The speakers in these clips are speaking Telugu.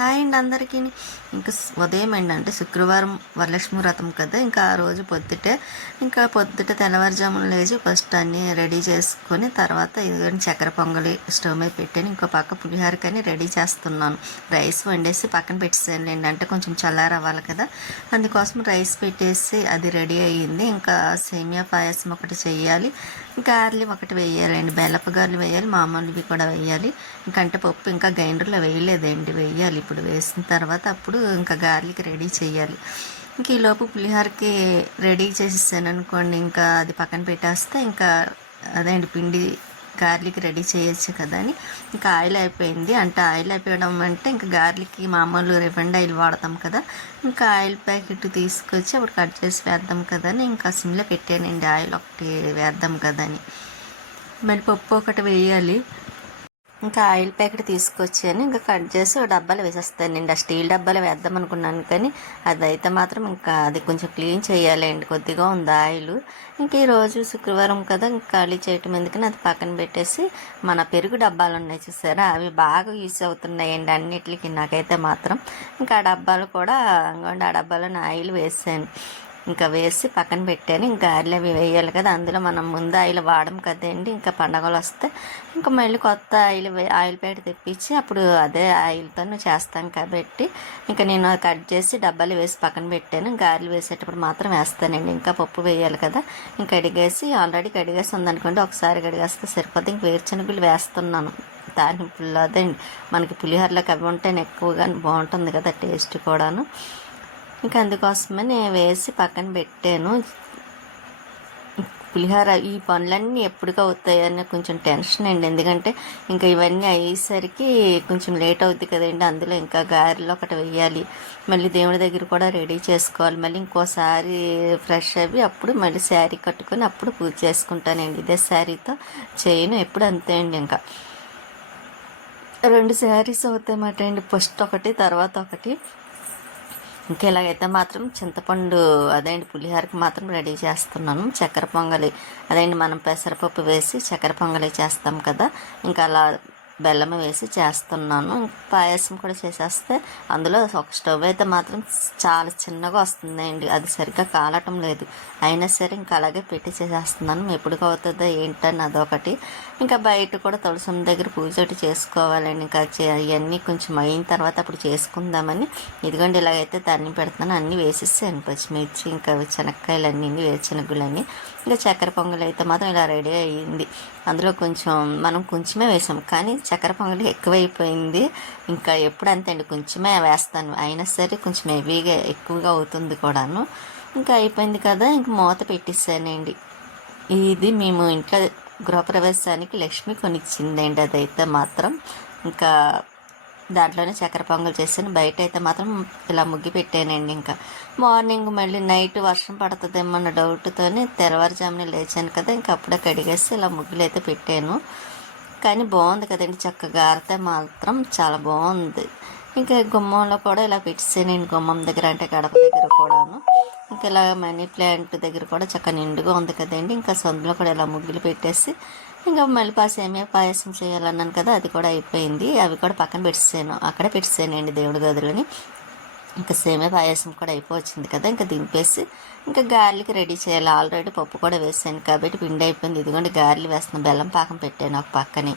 హాయ్ అండి అందరికీ. ఇంకా ఉదయం అండి అంటే శుక్రవారం వరలక్ష్మి వ్రతం కదా ఇంకా ఆ రోజు పొద్దుటే ఇంకా పొద్దుట తెల్లవారుజామున లేచి ఫస్ట్ అన్నీ రెడీ చేసుకొని తర్వాత ఇదిగోండి చక్కెర పొంగలి స్టవ్ మీద పెట్టాను ఇంకో పక్క పులిహోరకని రెడీ చేస్తున్నాను. రైస్ వండేసి పక్కన పెట్టేసానులేండి అంటే కొంచెం చల్లారవ్వాలి కదా. అందుకోసం రైస్ పెట్టేసి అది రెడీ అయ్యింది. ఇంకా సేమియా పాయసం ఒకటి చేయాలి గారెలు ఒకటి వేయాలండి. బెల్లపు గారెలు వేయాలి మామూలువి కూడా వేయాలి. ఇంకంటే అంటే పప్పు ఇంకా గ్రైండర్లో వేయలేదండి వేయాలి. ఇప్పుడు వేసిన తర్వాత అప్పుడు ఇంకా గారెలకి రెడీ చేయాలి. ఇంక ఈలోపు పులిహోరకి రెడీ చేసేసాను అనుకోండి ఇంకా అది పక్కన పెట్టేస్తే ఇంకా అదే అండి పిండి గార్లిక్ రెడీ చేయొచ్చు కదా అని. ఇంకా ఆయిల్ అయిపోయింది. అంటే ఆయిల్ అయిపోవడం అంటే ఇంకా గార్లిక్కి మామూలు రిఫండ్ ఆయిల్ వాడతాం కదా. ఇంకా ఆయిల్ ప్యాకెట్ తీసుకొచ్చి అప్పుడు కట్ చేసి వేద్దాం కదా అని ఇంకా సిమ్లో పెట్టానండి. ఆయిల్ ఒకటి వేద్దాం కదా అని. మళ్ళీ పప్పు ఒకటి వేయాలి. ఇంకా ఆయిల్ ప్యాకెట్ తీసుకొచ్చాను. ఇంకా కట్ చేసి ఒక డబ్బాలు వేసేస్తానండి ఆ స్టీల్ డబ్బాలు వేద్దాం అనుకున్నాను కానీ అదైతే మాత్రం ఇంకా అది కొంచెం క్లీన్ చేయాలండి కొద్దిగా ఉంది ఆయిల్. ఇంక ఈరోజు శుక్రవారం కదా ఇంకా ఖాళీ చేయటం ఎందుకని అది పక్కన పెట్టేసి మన పెరుగు డబ్బాలు ఉన్నాయి చూసారా? అవి బాగా యూస్ అవుతున్నాయండి అన్నిటికి నాకైతే మాత్రం. ఇంకా ఆ డబ్బాలు కూడా ఆ డబ్బాలో ఆయిల్ వేసాను. ఇంకా వేసి పక్కన పెట్టాను. ఇంకా గారెలు అవి వేయాలి కదా అందులో మనం ముందు ఆయిల్ వాడడం కదండి. ఇంకా పండగలు వస్తే ఇంకా మళ్ళీ కొత్త ఆయిల్ వే- ఆయిల్ ప్యాకెట్ తెప్పించి అప్పుడు అదే ఆయిల్తో చేస్తాం కాబట్టి ఇంకా నేను కట్ చేసి డబ్బాలు వేసి పక్కన పెట్టాను. గారెలు వేసేటప్పుడు మాత్రం వేస్తానండి. ఇంకా పప్పు వేయాలి కదా ఇంకా అడిగేసి ఆల్రెడీ కడిగేసి ఉందనుకోండి ఒకసారి కడిగేస్తే సరిపోతే ఇంక వేరుశనగలు వేస్తున్నాను. తాలింపుల్లో అదండి మనకి పులిహోరలోకి అవి ఉంటేనే ఎక్కువగా బాగుంటుంది కదా టేస్ట్ కూడాను. ఇంకా అందుకోసమని వేసి పక్కన పెట్టాను. పులిహోర ఈ పనులన్నీ ఎప్పటికి అవుతాయని కొంచెం టెన్షన్ అండి. ఎందుకంటే ఇంకా ఇవన్నీ అయ్యేసరికి కొంచెం లేట్ అవుద్ది కదండి. అందులో ఇంకా గారెలు ఒకటి వేయాలి మళ్ళీ దేవుడి దగ్గర కూడా రెడీ చేసుకోవాలి. మళ్ళీ ఇంకోసారి ఫ్రెష్ అవి అప్పుడు మళ్ళీ శారీ కట్టుకొని అప్పుడు పూజ చేసుకుంటానండి. ఇదే శారీతో చేయను ఎప్పుడు అంతే అండి ఇంకా. రెండు శారీస్ అవుతాయన్నమాట అండి. ఫస్ట్ ఒకటి తర్వాత ఒకటి. ఇంకా ఇలాగైతే మాత్రం చింతపండు అదేంటి పులిహోరకి మాత్రం రెడీ చేస్తున్నాను. చక్కెర పొంగలి అదేంటి మనం పెసరపప్పు వేసి చక్కెర పొంగలి చేస్తాం కదా. ఇంకా అలా బెల్లం వేసి చేస్తున్నాను. పాయసం కూడా చేసేస్తే అందులో ఒక స్టవ్ అయితే మాత్రం చాలా చిన్నగా వస్తుందండి. అది సరిగ్గా కాలటం లేదు. అయినా సరే ఇంకా అలాగే పెట్టి చేసేస్తున్నాను. ఎప్పటికి అవుతుందో ఏంటని అదొకటి. ఇంకా బయట కూడా తులసం దగ్గర పూజ ఒకటి చేసుకోవాలండి. ఇంకా చే- అవన్నీ కొంచెం అయిన తర్వాత అప్పుడు చేసుకుందామని. ఇదిగోండి ఇలాగైతే దాన్ని పెడుతున్నాను. అన్నీ వేసేసాను పచ్చిమిర్చి ఇంకా శనక్కాయలు అన్నీ వేరుశనగులన్నీ. ఇంకా చక్కెర పొంగల్ అయితే మాత్రం ఇలా రెడీ అయ్యింది. అందులో కొంచెం మనం కొంచెమే వేసాం కానీ చక్కెర పొంగలి ఎక్కువైపోయింది. ఇంకా ఎప్పుడు అంతే అండి కొంచెమే వేస్తాను. అయినా సరే కొంచెం హెవీగా ఎక్కువగా అవుతుంది కూడాను. ఇంకా అయిపోయింది కదా ఇంక మూత పెట్టేసానండి. ఇది మేము ఇంట్లో గృహప్రవేశానికి లక్ష్మి కొనిచ్చిందండి అదైతే మాత్రం. ఇంకా దాంట్లోనే చక్కెర పొంగల్ చేసాను బయట అయితే మాత్రం ఇలా ముగ్గి పెట్టానండి ఇంకా. మార్నింగ్ మళ్ళీ నైట్ వర్షం పడుతుందేమో అన్న డౌట్తోనే తెరవారుజామున లేచాను కదా ఇంకా అప్పుడే కడిగేసి ఇలా ముగ్గులు అయితే పెట్టాను. కానీ బాగుంది కదండి. చక్కగా ఆరితే మాత్రం చాలా బాగుంది. ఇంకా గుమ్మంలో కూడా ఇలా పెట్టేసానండి గుమ్మం దగ్గర అంటే గడప దగ్గర కూడాను ఇంకా ఇలా మనీ ప్లాంట్ దగ్గర కూడా చక్కగా నిండుగా ఉంది కదండి. ఇంకా సందులో కూడా ఇలా ముగ్గులు పెట్టేసి ఇంకా మళ్ళీ సేమియా పాయసం చేయాలన్నాను కదా అది కూడా అయిపోయింది. అవి కూడా పక్కన పెట్టేసాను. అక్కడే పెట్టేసానండి దేవుడి గదులని. ఇంకా సేమే పాయసం కూడా అయిపోవచ్చింది కదా ఇంకా దింపేసి ఇంకా గారెలకి రెడీ చేయాలి. ఆల్రెడీ పప్పు కూడా వేసాను కాబట్టి పిండి అయిపోయింది. ఇదిగోండి గార్లు వేస్తున్న బెల్లం పాకం పెట్టాను ఒక పక్కనే.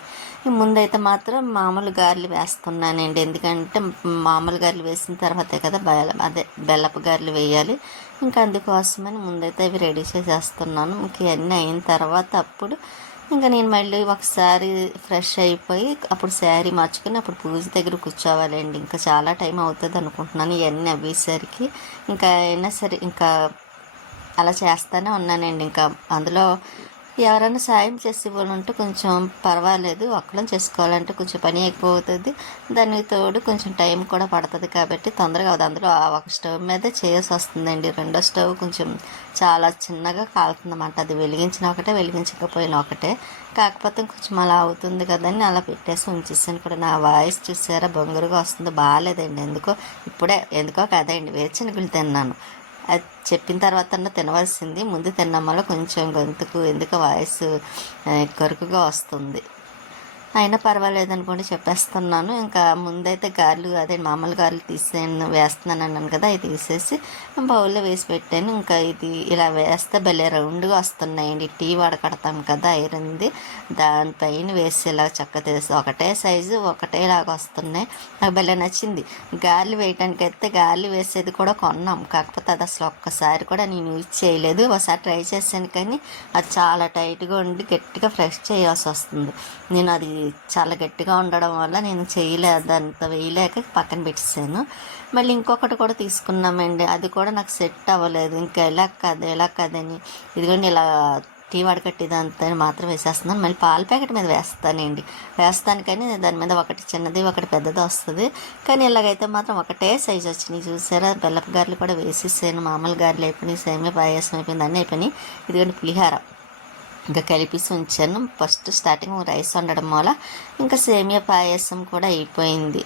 ఈ ముందైతే మాత్రం మామూలు గారెలు వేస్తున్నానండి. ఎందుకంటే మామూలు గారెలు వేసిన తర్వాతే కదా బెల్లం అదే బెల్లపు గారెలు వేయాలి. ఇంకా అందుకోసమని ముందైతే అవి రెడీ చేసేస్తున్నాను. ఇంక ఇవన్నీ అయిన తర్వాత అప్పుడు ఇంకా నేను మళ్ళీ ఒకసారి ఫ్రెష్ అయిపోయి అప్పుడు శారీ మార్చుకుని అప్పుడు పూజ దగ్గర కూర్చోవాలండి. ఇంకా చాలా టైం అవుతుంది అనుకుంటున్నాను ఇవన్నీ అవ్వేసరికి ఇంకా అయినా సరే ఇంకా అలా చేస్తానే ఉన్నానండి. ఇంకా అందులో ఎవరైనా సాయం చేసి ఉంటే కొంచెం పర్వాలేదు. ఒక్కడం చేసుకోవాలంటే కొంచెం పని ఎక్కువ అవుతుంది దానికి తోడు కొంచెం టైం కూడా పడుతుంది కాబట్టి తొందరగా అవుతుంది అందులో ఆ ఒక స్టవ్ మీద చేయాల్సి వస్తుందండి. రెండో స్టవ్ కొంచెం చాలా చిన్నగా కాలుతుందన్నమాట. అది వెలిగించిన ఒకటే వెలిగించకపోయిన ఒకటే. కాకపోతే కొంచెం అలా అవుతుంది కదని అలా పెట్టేసి ఉంచేసాను కూడా. నా వాయిస్ చూసారా? బొంగురుగా వస్తుంది. బాగాలేదండి. ఎందుకో? ఇప్పుడే ఎందుకో కదండి. వేరుశనగలు తిన్నాను. అది చెప్పిన తర్వాత తినవలసింది. ముందు తిన్నమ్మలో వల్ల కొంచెం గొంతుకు ఎందుకు వాయిస్ ఆ, కరుకుగా వస్తుంది. అయినా పర్వాలేదు అనుకోండి చెప్పేస్తున్నాను. ఇంకా ముందైతే గారెలు అదే మామూలు గారెలు తీసాను వేస్తున్నాను అన్నాను కదా అవి తీసేసి బౌల్లో వేసి పెట్టాను. ఇంకా ఇది ఇలా వేస్తే భలే రౌండ్గా వస్తున్నాయండి. టీ వడకడతాం కదా ఐరన్ది. దానిపైన వేసి ఇలా చక్క తీసి ఒకటే సైజు ఒకటేలాగా వస్తున్నాయి. నాకు భలే నచ్చింది. గాలి వేయటానికి అయితే గాలి వేసేది కూడా కొన్నాం. కాకపోతే అది అసలు ఒక్కసారి కూడా నేను యూజ్ చేయలేదు. ఒకసారి ట్రై చేశాను కానీ అది చాలా టైట్గా ఉండి గట్టిగా ఫ్రెష్ చేయాల్సి వస్తుంది. నేను అది చాలా గట్టిగా ఉండడం వల్ల నేను చేయలేదు అంత వేయలేక పక్కన పెట్టేసాను మళ్ళీ ఇంకొకటి కూడా తీసుకున్నామండి. అది కూడా నాకు సెట్ అవ్వలేదు. ఇంకా ఎలా కాదు ఎలా కాదని ఇదిగోండి ఇలా టీ వడకట్టేదంతా మాత్రం వేసేస్తున్నాను. మళ్ళీ పాల ప్యాకెట్ మీద వేస్తానండి. వేస్తాను కానీ దాని మీద ఒకటి చిన్నది ఒకటి పెద్దది వస్తుంది. కానీ ఇలాగైతే మాత్రం ఒకటే సైజ్ వచ్చినాయి. చూసారా? బెల్లపు గారెలు కూడా వేసేసాను. మామూలు గారెలు అయిపోయినాయి. సేమే పాయసం అయిపోయింది అన్నీ అయిపోయినాయి. ఇదిగోండి పులిహార. ఇంకా కలిపేసి ఉంచాను. ఫస్ట్ స్టార్టింగ్ రైస్ వండడం వల్ల ఇంకా సేమియా పాయసం కూడా అయిపోయింది.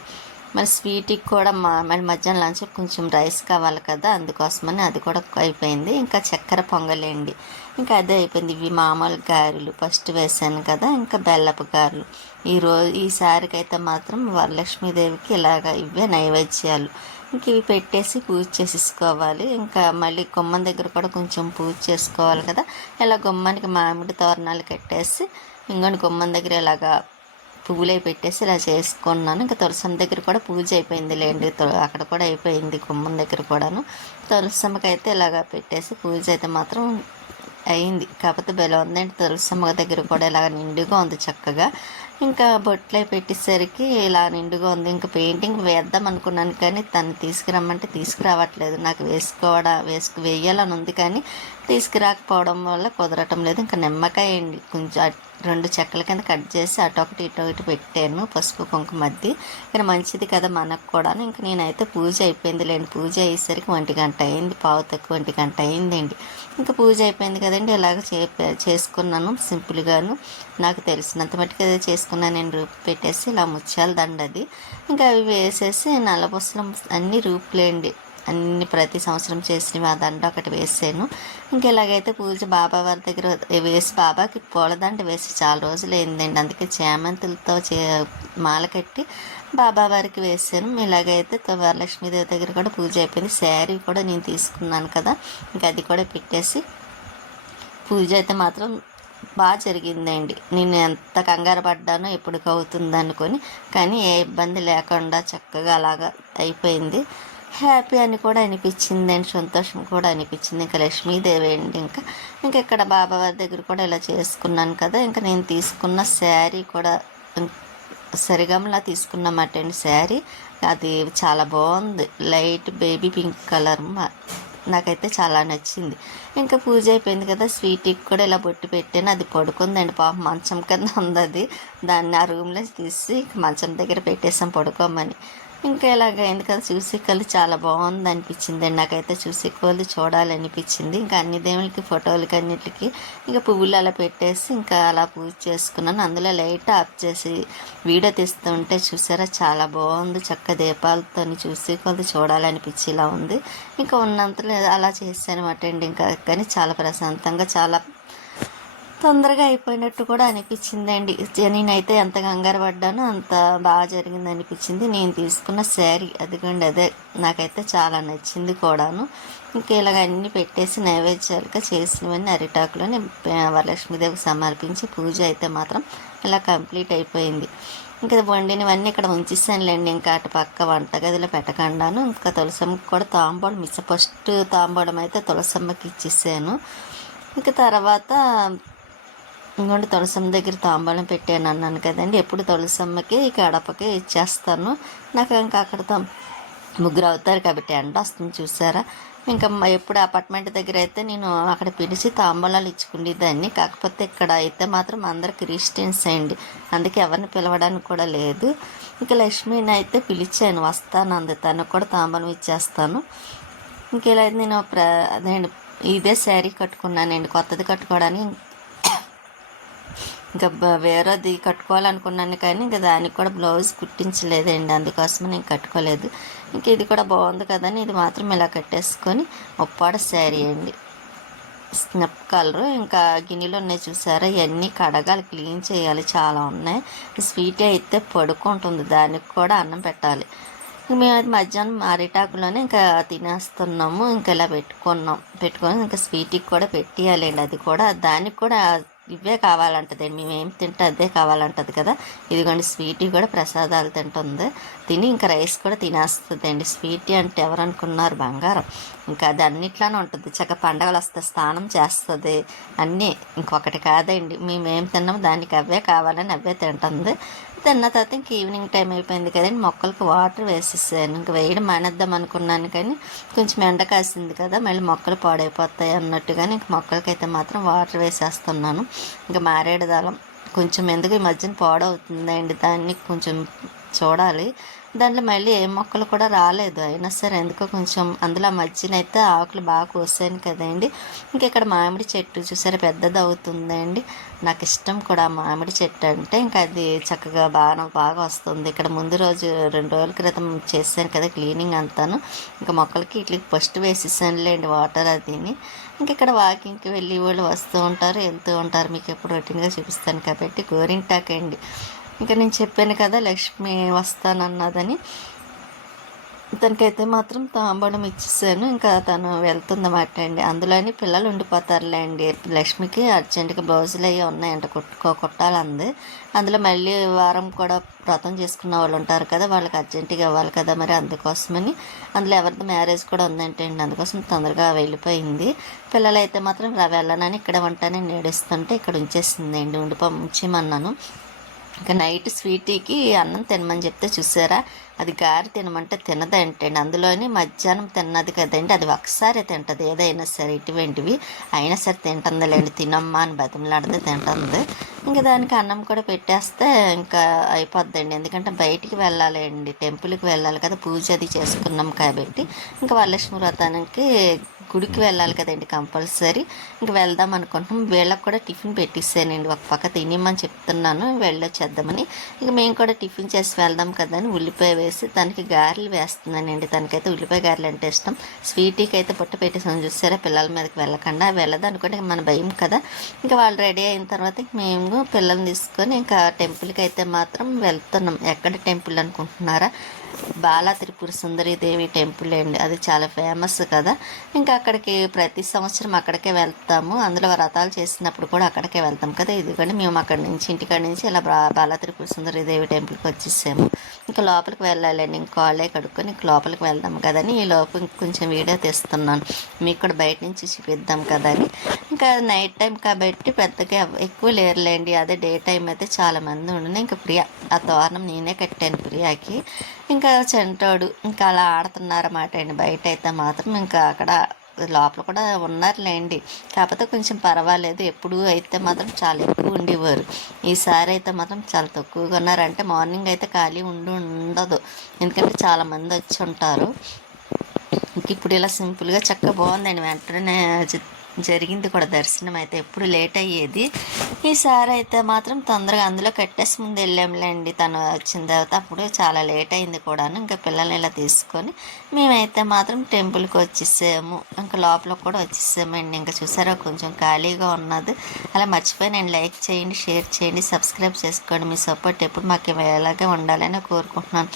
మరి స్వీట్కి కూడా మా మళ్ళీ మధ్యాహ్నం లంచ్ కొంచెం రైస్ కావాలి కదా అందుకోసమని అది కూడా అయిపోయింది. ఇంకా చక్కెర పొంగలేండి. ఇంకా అదే అయిపోయింది. ఇవి మామూలు గారెలు. ఫస్ట్ వేసాను కదా ఇంకా బెల్లపు గారెలు. ఈ రోజు ఈసారికి అయితే మాత్రం వరలక్ష్మీదేవికి ఇలాగ ఇవే నైవేద్యాలు. ఇంక ఇవి పెట్టేసి పూజ చేసేసుకోవాలి. ఇంకా మళ్ళీ గుమ్మం దగ్గర కూడా కొంచెం పూజ చేసుకోవాలి కదా. ఇలా గుమ్మానికి మామిడి తోరణాలు కట్టేసి ఇంకొని గుమ్మం దగ్గర ఇలాగా పువ్వులే పెట్టేసి ఇలా చేసుకున్నాను. ఇంకా తులసమ్మ దగ్గర కూడా పూజ అయిపోయింది లేండి. అక్కడ కూడా అయిపోయింది గుమ్మం దగ్గర కూడాను. తులసమ్మకి అయితే ఇలాగా పెట్టేసి పూజ అయితే మాత్రం అయింది. కాకపోతే బెల ఉందండి తులసమ్మ దగ్గర కూడా ఇలాగ నిండుగా ఉంది చక్కగా. ఇంకా బొట్లే పెట్టేసరికి ఇలా నిండుగా ఉంది. ఇంకా పెయింటింగ్ వేద్దాం అనుకున్నాను కానీ తను తీసుకురమ్మంటే తీసుకురావట్లేదు. నాకు వేసుకోవడం వేసుకు వేయాలని ఉంది కానీ తీసుకురాకపోవడం వల్ల కుదరటం లేదు. ఇంకా నిమ్మకాయ అండి. కొంచెం రెండు చెక్కల కింద కట్ చేసి అటు ఒకటి ఇటు పెట్టాను. పసుపు కుంకుమ మధ్య. ఇక్కడ మంచిది కదా మనకు కూడా ఇంకా నేనైతే పూజ అయిపోయింది లేండి పూజ అయ్యేసరికి ఒంటి గంట అయింది. పావు తక్కువ ఒంటి గంట అయిందండి. ఇంకా పూజ అయిపోయింది కదండి. ఇలాగ చే చేసుకున్నాను సింపుల్గాను నాకు తెలిసినంత మట్టుకు అదే చేసుకున్నాను. నేను రూపు పెట్టేసి ఇలా ముత్యాల దండ అది ఇంకా అవి వేసేసి నల్లబుసలం అన్నీ రూపులేండి. అన్ని ప్రతి సంవత్సరం చేసినవి ఆ దండ ఒకటి వేసాను. ఇంకా ఇలాగైతే పూజ బాబా వారి దగ్గర వేసి బాబాకి పూలదండ వేసి చాలా రోజులు అయిందండి అందుకే చేమంతులతో చే మాల కట్టి బాబా వారికి వేసాను. ఇలాగైతే వరలక్ష్మీదేవి దగ్గర కూడా పూజ అయిపోయింది. శారీ కూడా నేను తీసుకున్నాను కదా ఇంకా అది కూడా పెట్టేసి పూజ అయితే మాత్రం బాగా జరిగిందండి. నేను ఎంత కంగారు పడ్డానో ఎప్పటికి అవుతుంది అనుకొని కానీ ఏ ఇబ్బంది లేకుండా చక్కగా అలాగా అయిపోయింది. హ్యాపీ అని కూడా అనిపించింది అండ్ సంతోషం కూడా అనిపించింది. ఇంకా లక్ష్మీదేవి అండి ఇంకా. ఇంకా ఇక్కడ బాబావారి దగ్గర కూడా ఇలా చేసుకున్నాను కదా. ఇంకా నేను తీసుకున్న శారీ కూడా సరిగమలా తీసుకున్నమాట అండి శారీ. అది చాలా బాగుంది. లైట్ బేబీ పింక్ కలర్ నాకైతే చాలా నచ్చింది. ఇంకా పూజ అయిపోయింది కదా. స్వీట్కి కూడా ఇలా బొట్టు పెట్టాను. అది పడుకుందండి పాపం మంచం కింద ఉంది అది. దాన్ని ఆ రూమ్లో తీసి మంచం దగ్గర పెట్టేసాం పడుకోమని. ఇంకా ఎలాగైంది కదా చూసే కళ్ళు చాలా బాగుంది అనిపించింది నాకైతే చూసి కొలు చూడాలనిపించింది. ఇంకా అన్ని దేవులకి ఫోటోలకి అన్నిటికి ఇంకా పువ్వులు అలా పెట్టేసి ఇంకా అలా పూజ చేసుకున్నాను. అందులో లైట్ ఆఫ్ చేసి వీడియో తీస్తుంటే చూసారా చాలా బాగుంది. చక్క దీపాలతో చూసి కొలు చూడాలనిపించి ఇలా ఉంది. ఇంకా ఉన్నంతలో అలా చేశాను అటెండ్ అండి. ఇంకా కానీ చాలా ప్రశాంతంగా చాలా తొందరగా అయిపోయినట్టు కూడా అనిపించిందండి. నేనైతే ఎంత కంగారు పడ్డానో అంత బాగా జరిగింది అనిపించింది. నేను తీసుకున్న శారీ అదిగోండి అదే. నాకైతే చాలా నచ్చింది కూడాను. ఇంకా ఇలాగ అన్నీ పెట్టేసి నైవేద్యాలుగా చేసినవన్నీ అరిటాకులోని వరలక్ష్మీదేవికి సమర్పించి పూజ అయితే మాత్రం ఇలా కంప్లీట్ అయిపోయింది. ఇంకా వండినవన్నీ ఇక్కడ ఉంచేసానులేండి. ఇంకా అటు పక్క వంటగదిలో పెట్టకుండాను ఇంకా తులసమ్మకి కూడా తాంబూడం ఇచ్చా ఫస్ట్ తాంబూడం అయితే తులసమ్మకి ఇచ్చేసాను. ఇంకా తర్వాత ఇంకోటి తులసమ్మ దగ్గర తాంబూలం పెట్టాను అన్నాను కదండి. ఎప్పుడు తులసమ్మకి కడపకి ఇచ్చేస్తాను. నాకు ఇంకా అక్కడ ముగ్గురు అవుతారు కాబట్టి ఎండ వస్తుంది చూసారా? ఇంకా ఎప్పుడు అపార్ట్మెంట్ దగ్గర అయితే నేను అక్కడ పిలిచి తాంబూలాలు ఇచ్చుకునేదాన్ని. కాకపోతే ఇక్కడ అయితే మాత్రం అందరు క్రిస్టియన్స్ అండి. అందుకే ఎవరిని పిలవడానికి కూడా లేదు. ఇంకా లక్ష్మిని అయితే పిలిచాను. వస్తాను అంది. తనకు కూడా తాంబూలం ఇచ్చేస్తాను. ఇంకెలా అయితే నేను ప్ర అదే ఇదే శారీ కట్టుకున్నానండి. కొత్తది కట్టుకోవడానికి ఇంకా వేరేది కట్టుకోవాలనుకున్నాను కానీ ఇంకా దానికి కూడా బ్లౌజ్ కుట్టించలేదండి. అందుకోసం నేను కట్టుకోలేదు. ఇంకా ఇది కూడా బాగుంది కదని ఇది మాత్రం ఇలా కట్టేసుకొని ఒప్పాడ శారీ అండి. స్నప్ కలరు ఇంకా గిన్నెలు ఉన్నాయి చూసారా? ఇవన్నీ కడగాలి క్లీన్ చేయాలి. చాలా ఉన్నాయి. స్వీట్ అయితే పడుకుంటుంది. దానికి కూడా అన్నం పెట్టాలి. మేము అది మధ్యాహ్నం అరిటాకులోనే ఇంకా తినేస్తున్నాము. ఇంకా ఇలా పెట్టుకున్నాం. పెట్టుకొని ఇంకా స్వీట్కి కూడా పెట్టియాలండి. అది కూడా దానికి కూడా ఇవే కావాలంటది. మేమేం తింటే అదే కావాలంటది కదా. ఇదిగోండి స్వీట్ కూడా ప్రసాదాలు తింటుంది. తిని ఇంకా రైస్ కూడా తినేస్తుంది అండి స్వీట్ అంటే ఎవరు అనుకున్నారు బంగారం. ఇంకా అది అన్నిట్లోనే ఉంటుంది. చక్క పండగలు వస్తే స్నానం చేస్తుంది. అన్నీ ఇంకొకటి కాదండి. మేమేం తిన్నామో దానికి అవే కావాలని అవే తింటుంది. తిన్న తర్వాత ఇంక ఈవినింగ్ టైం అయిపోయింది కదండి మొక్కలకు వాటర్ వేసేసాను. ఇంక వేయడం మానేద్దాం అనుకున్నాను కానీ కొంచెం ఎండ కాసింది కదా మళ్ళీ మొక్కలు పాడైపోతాయి అన్నట్టుగానే ఇంక మొక్కలకైతే మాత్రం వాటర్ వేసేస్తున్నాను. ఇంకా మారేడు దళం కొంచెం ఎందుకు ఈ మధ్యన పాడవుతుందండి దాన్ని కొంచెం చూడాలి. దాంట్లో మళ్ళీ ఏ మొక్కలు కూడా రాలేదు. అయినా సరే ఎందుకో కొంచెం అందులో మధ్యన అయితే ఆకులు బాగా కోసాను కదండి. ఇంకా ఇక్కడ మామిడి చెట్టు చూసారా పెద్దది అవుతుందండి. నాకు ఇష్టం కూడా మామిడి చెట్టు అంటే ఇంకా అది చక్కగా బాగా బాగా వస్తుంది. ఇక్కడ ముందు రోజు రెండు రోజుల క్రితం చేశాను కదా క్లీనింగ్ అంతాను. ఇంకా మొక్కలకి ఇట్లా ఫస్ట్ వేసేసానులేండి వాటర్ అదిని. ఇంక ఇక్కడ వాకింగ్కి వెళ్ళి వాళ్ళు వస్తూ ఉంటారు వెళ్తూ ఉంటారు. మీకు ఎప్పుడు రొటీన్గా చూపిస్తాను కాబట్టి గోరింటాక్ అండి. ఇంకా నేను చెప్పాను కదా లక్ష్మి వస్తానన్నదని. తనకైతే మాత్రం తాంబడం ఇచ్చేసాను. ఇంకా తను వెళ్తుందన్నమాట అండి. అందులోని పిల్లలు ఉండిపోతారులే అండి లక్ష్మికి అర్జెంటుగా బ్లౌజులు అవి ఉన్నాయంట. కుట్టుకో కుట్టాలంది. అందులో మళ్ళీ వారం కూడా వ్రతం చేసుకున్న వాళ్ళు ఉంటారు కదా వాళ్ళకి అర్జెంటుగా ఇవ్వాలి కదా మరి అందుకోసమని. అందులో ఎవరిది మ్యారేజ్ కూడా ఉందంటే అండి అందుకోసం తొందరగా వెళ్ళిపోయింది. పిల్లలైతే మాత్రం వెళ్ళనని ఇక్కడ ఉంటానని నేడిస్తుంటే ఇక్కడ ఉంచేసిందండి ఉండిపో ఉంచేమన్నాను ఇంకా నైట్ స్వీటీకి అన్నం తినమని చెప్తే చూసారా? అది గారి తినమంటే తినదంటండి అందులోని మధ్యాహ్నం తిన్నది కదండి అది ఒకసారి తింటుంది. ఏదైనా సరే ఇటువంటివి అయినా సరే తింటుందిలేండి. తినమ్మా అని బతిమలాడితే తింటుంది. ఇంకా దానికి అన్నం కూడా పెట్టేస్తే ఇంకా అయిపోద్దండి. ఎందుకంటే బయటికి వెళ్ళాలండి. టెంపుల్కి వెళ్ళాలి కదా పూజ అది చేసుకున్నాం కాబట్టి. ఇంకా వరలక్ష్మి వ్రతానికి గుడికి వెళ్ళాలి కదండి కంపల్సరీ. ఇంక వెళ్దాం అనుకుంటున్నాం. వీళ్ళకి కూడా టిఫిన్ పెట్టిస్తానండి. ఒక పక్క తినేమని చెప్తున్నాను. వెళ్ళొచ్చేద్దామని ఇంక మేము కూడా టిఫిన్ చేసి వెళ్దాం కదా అని ఉల్లిపాయ వేసి దానికి గారెలు వేస్తున్నానండి. తనకైతే ఉల్లిపాయ గారెలు అంటే ఇష్టం. స్వీటీకి అయితే పుట్ట పెట్టేసాం చూసారా? పిల్లల మీదకి వెళ్ళకుండా వెళ్ళదు అనుకుంటే మన భయం కదా. ఇంకా వాళ్ళు రెడీ అయిన తర్వాత మేము పిల్లల్ని తీసుకొని ఇంకా టెంపుల్కి అయితే మాత్రం వెళ్తున్నాం. ఎక్కడ టెంపుల్ అనుకుంటున్నారా? బాలా త్రిపుర సుందరి దేవి టెంపుల్ అండి. అది చాలా ఫేమస్ కదా. ఇంకా అక్కడికి ప్రతి సంవత్సరం అక్కడికే వెళ్తాము. అందులో వ్రతాలు చేసినప్పుడు కూడా అక్కడికే వెళ్తాం కదా. ఇదిగోండి మేము అక్కడి నుంచి ఇంటికాడ నుంచి ఇలా బా- బాలా త్రిపుర సుందరి దేవి టెంపుల్కి వచ్చేసాము. ఇంకా లోపలికి వెళ్ళాలండి. ఇంకా కాలే కడుక్కొని ఇంక లోపలికి వెళ్దాం కదని ఈ లోపు కొంచెం వీడియో తీస్తున్నాను. మీకు కూడా బయట నుంచి చూపిద్దాం కదా అని. ఇంకా నైట్ టైం కాబట్టి పెద్దగా ఎక్కువ లేరులేండి. అదే డే టైం అయితే చాలా మంది ఉండి ఇంకా ప్రియా ఆ తోరణం నేనే కట్టాను ప్రియాకి. ఇంకా చెంటోడు ఇంకా అలా ఆడుతున్నారన్నమాట అండి. బయట అయితే మాత్రం ఇంకా అక్కడ లోపల కూడా ఉన్నారులేండి. కాకపోతే కొంచెం పర్వాలేదు. ఎప్పుడు అయితే మాత్రం చాలా ఎక్కువ ఉండేవారు. ఈసారి అయితే మాత్రం చాలా తక్కువగా ఉన్నారంటే మార్నింగ్ అయితే ఖాళీ ఉండి ఉండదు. ఎందుకంటే చాలామంది వచ్చి ఉంటారు. ఇంక ఇప్పుడు ఇలా సింపుల్గా చక్కగా బాగుందండి. వెంటనే జరిగింది కూడా. దర్శనం అయితే ఎప్పుడు లేట్ అయ్యేది. ఈసారి అయితే మాత్రం తొందరగా అందులో కట్టేసి ముందు వెళ్ళాంలేండి. తను వచ్చిన తర్వాత అప్పుడు చాలా లేట్ అయింది కూడాను. ఇంకా పిల్లల్ని ఇలా తీసుకొని మేమైతే మాత్రం టెంపుల్కి వచ్చేసాము. ఇంకా లోపల కూడా వచ్చేసామండి. ఇంకా చూసారా కొంచెం ఖాళీగా ఉన్నది. అలా మర్చిపోయినండి నేను లైక్ చేయండి షేర్ చేయండి సబ్స్క్రైబ్ చేసుకోండి. మీ సపోర్ట్ ఎప్పుడు మాకు ఇలాగే ఉండాలని కోరుకుంటున్నాను.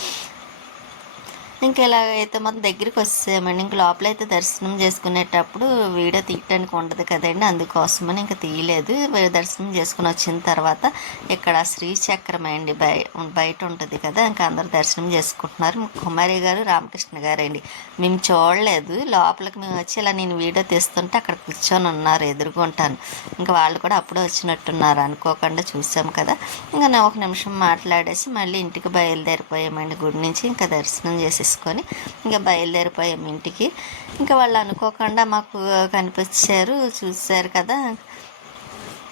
ఇంక ఇలాగైతే మొత్తం దగ్గరికి వచ్చేసామండి. ఇంక లోపల అయితే దర్శనం చేసుకునేటప్పుడు వీడియో తీయటానికి ఉండదు కదండి. అందుకోసమని ఇంకా తీయలేదు. దర్శనం చేసుకుని వచ్చిన తర్వాత ఇక్కడ శ్రీచక్రం అండి. బయ బయట ఉంటుంది కదా ఇంకా అందరు దర్శనం చేసుకుంటున్నారు. కుమారి గారు రామకృష్ణ గారు అండి మేము చూడలేదు. లోపలికి మేము వచ్చి ఇలా నేను వీడియో తీస్తుంటే అక్కడ కూర్చొని ఉన్నారు ఎదుర్కొంటాను ఇంకా వాళ్ళు కూడా అప్పుడే వచ్చినట్టున్నారు. అనుకోకుండా చూసాం కదా. ఇంకా నేను ఒక నిమిషం మాట్లాడేసి మళ్ళీ ఇంటికి బయలుదేరిపోయామండి. గుడి నుంచి ఇంకా దర్శనం చేసుకొని ఇంకా బయలుదేరిపోయాం ఇంటికి. ఇంకా వాళ్ళు అనుకోకుండా మాకు కనిపించారు చూశారు కదా.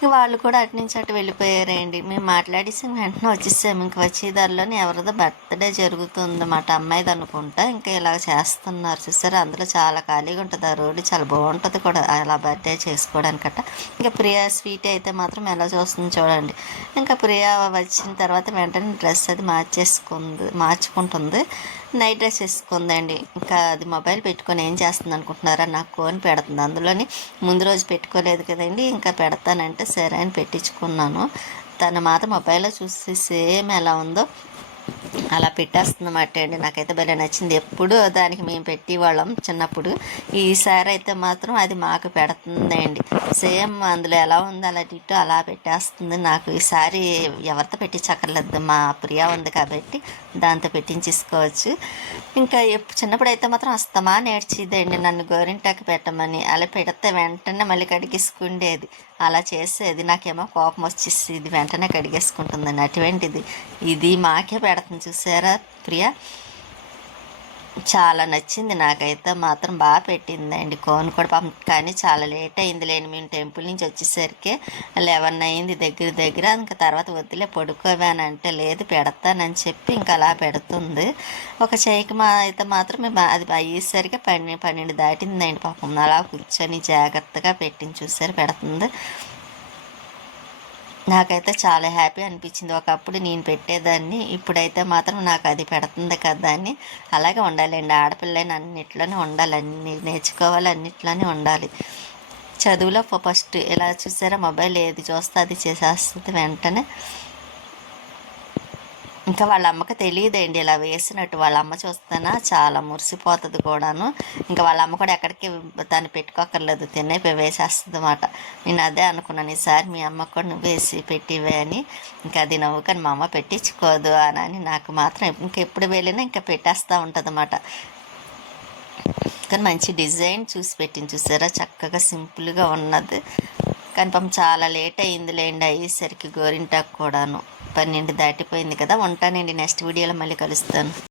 వాళ్ళు కూడా అటు నుంచి అటు వెళ్ళిపోయారండి. మేము మాట్లాడేసి వెంటనే వచ్చేసాము ఇంక వచ్చే దారిలోనే ఎవరిదో బర్త్డే జరుగుతుందన్నమాట. అమ్మాయిది అనుకుంటా. ఇంకా ఇలా చేస్తున్నారు. చూసారు? అందులో చాలా ఖాళీగా ఉంటుంది. ఆ రోడ్డు చాలా బాగుంటుంది కూడా. అలా బర్త్డే చేసుకోవడానికట. ఇంకా ప్రియా స్వీట్ అయితే మాత్రం ఎలా చూస్తుంది చూడండి. ఇంకా ప్రియా వచ్చిన తర్వాత వెంటనే డ్రెస్ అది మార్చేసుకుంది మార్చుకుంటుంది. నైట్ డ్రెస్ వేసుకుందండి. ఇంకా అది మొబైల్ పెట్టుకొని ఏం చేస్తుంది అనుకుంటున్నారా నాకు కొని పెడుతుంది. అందులోని ముందు రోజు పెట్టుకోలేదు కదండి. ఇంకా పెడతానంటే సరే అని పెట్టించుకున్నాను. తన మాత్రం మొబైల్లో చూసి సేమ్ ఎలా ఉందో అలా పెట్టేస్తుందన్నమాట అండి. నాకైతే భలే నచ్చింది. ఎప్పుడు దానికి మేము పెట్టేవాళ్ళం చిన్నప్పుడు. ఈసారి అయితే మాత్రం అది మాకు పెడుతుందండి సేమ్ అందులో ఎలా ఉంది అలా ఇటు అలా పెట్టేస్తుంది. నాకు ఈసారి ఎవరితో పెట్టించక్కర్లేదు. మా ప్రియా ఉంది కాబట్టి దాంతో పెట్టించేసుకోవచ్చు. ఇంకా ఎప్పుడు చిన్నప్పుడు అయితే మాత్రం అస్తమా నేర్చిదండి నన్ను గోరింటాకి పెట్టమని. అలా పెడితే వెంటనే మళ్ళీ కడిగేసుకుండేది. అలా చేసేది నాకేమో కోపం వచ్చేసి ఇది వెంటనే కడిగేసుకుంటుందండి. అటువంటిది. ఇది మాకే పెడుతుంది చూసారా ప్రియా? చాలా నచ్చింది నాకైతే మాత్రం బాగా పెట్టిందండి కోన్ కూడా. పాపం కానీ చాలా లేట్ అయింది లేని మేము టెంపుల్ నుంచి వచ్చేసరికి లెవెన్ అయింది దగ్గర దగ్గర. ఇంకా తర్వాత వద్దులే పడుకోవానంటే లేదు పెడతానని చెప్పి ఇంకా అలా పెడుతుంది. ఒక చేయికి మా అయితే మాత్రం మేము అది అయ్యేసరికి పన్నెండు పన్నెండు దాటిందండి పాపం. అలా కూర్చొని జాగ్రత్తగా పెట్టింది చూసారు పెడుతుంది. నాకైతే చాలా హ్యాపీ అనిపించింది. ఒకప్పుడు నేను పెట్టేదాన్ని ఇప్పుడైతే మాత్రం నాకు అది పెడుతుంది కదా అని అలాగే ఉండాలండి. ఆడపిల్లని అన్నిట్లోనే ఉండాలి అన్ని నేర్చుకోవాలి అన్నిట్లోనే ఉండాలి. చదువులో ఫస్ట్ ఎలా చూసారా మొబైల్ ఏది చూస్తే అది చేసేస్తుంది వెంటనే. ఇంకా వాళ్ళ అమ్మకి తెలియదండి ఇలా వేసినట్టు. వాళ్ళ అమ్మ చూస్తేనా చాలా మురిసిపోతుంది కూడాను. ఇంకా వాళ్ళ అమ్మ కూడా ఎక్కడికి దాన్ని పెట్టుకోకర్లేదు తినే వేసేస్తుంది అనమాట నేను అదే అనుకున్నాను ఈసారి మీ అమ్మ కూడా నువ్వు వేసి పెట్టివే అని. ఇంకా అది నవ్వు కానీ మా అమ్మ పెట్టించుకోదు అని అని నాకు మాత్రం ఇంకా ఎప్పుడు వెళ్ళినా ఇంకా పెట్టేస్తూ ఉంటుంది అన్నమాట. కానీ మంచి డిజైన్ చూసి పెట్టింది చూసారా? చక్కగా సింపుల్గా ఉన్నది. కానీ పాపం చాలా లేట్ అయింది లేండి అయ్యేసరికి గోరింటాకు కూడాను. పన్నెండు దాటిపోయింది కదా ఉంటానండి నెక్స్ట్ వీడియోలో మళ్ళీ కలుస్తాను.